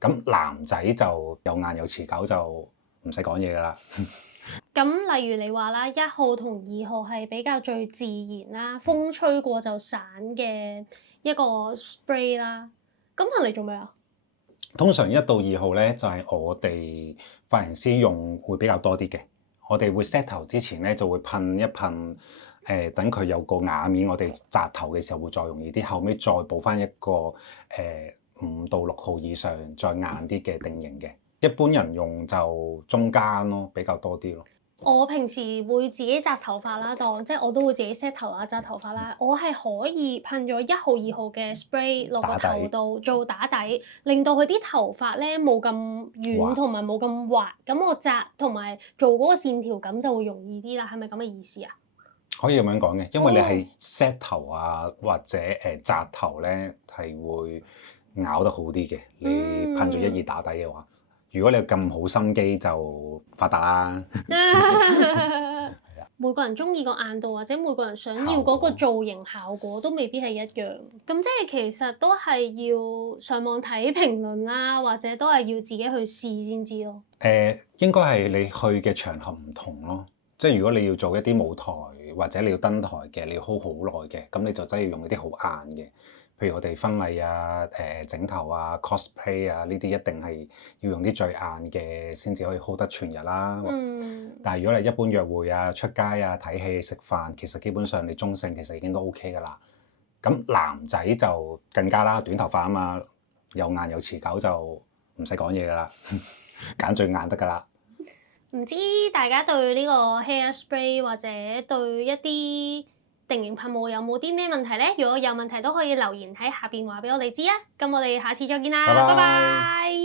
咁男仔就有硬有持久就唔使講嘢㗎啦。咁例如你話啦，1號同2號係比較最自然啦，風吹過就散嘅一個 spray 啦。咁係嚟做咩啊？通常1到2號咧，就係我哋髮型師用會比較多啲嘅。我哋會 set 頭之前咧，就會噴一噴，等佢有個瓦面，我哋紮頭嘅時候會再容易啲。後尾再補翻一個5到6號以上再硬啲嘅定型嘅。一般人用就中間咯，比較多啲咯。我平時會自己紮頭髮啦，即係我都會自己 set 頭啊、紮頭髮啦。我係可以噴咗1號、2號嘅 spray 落個頭度做打底，令到佢啲頭髮咧冇咁軟同埋冇咁滑，咁我紮同埋做嗰個線條感就會容易啲啦。係咪咁嘅意思啊？可以咁樣講嘅，因為你係 set 頭啊或者紮頭咧係會咬得好啲嘅。你噴咗1、2打底嘅話。如果你有咁好心機就發達啦。每個人中意個硬度或者每個人想要嗰個造型效果都未必係一樣。咁即係其實都係要上網睇評論啦，或者都係要自己去試先知咯。應該係你去嘅場合唔同咯。即係如果你要做一啲舞台或者你要登台嘅，你要 hold 好耐嘅，咁你就真係要用一啲好硬嘅。譬如我哋婚禮啊、整頭啊、cosplay 啊呢啲，一定係要用啲最硬嘅先至可以 hold 得全日啦。但係如果你一般約會啊、出街啊、睇戲、食飯，其實基本上你中性其實已經都 OK 㗎啦。咁男仔就更加啦，短頭髮啊嘛，又硬又持久就唔使講嘢㗎啦，揀最硬得㗎啦。唔知大家對呢個 hair spray 或者對一啲定型噴霧有冇啲咩問題咧？如果有問題都可以留言喺下邊話俾我哋知啊！咁我哋下次再見啦，拜拜。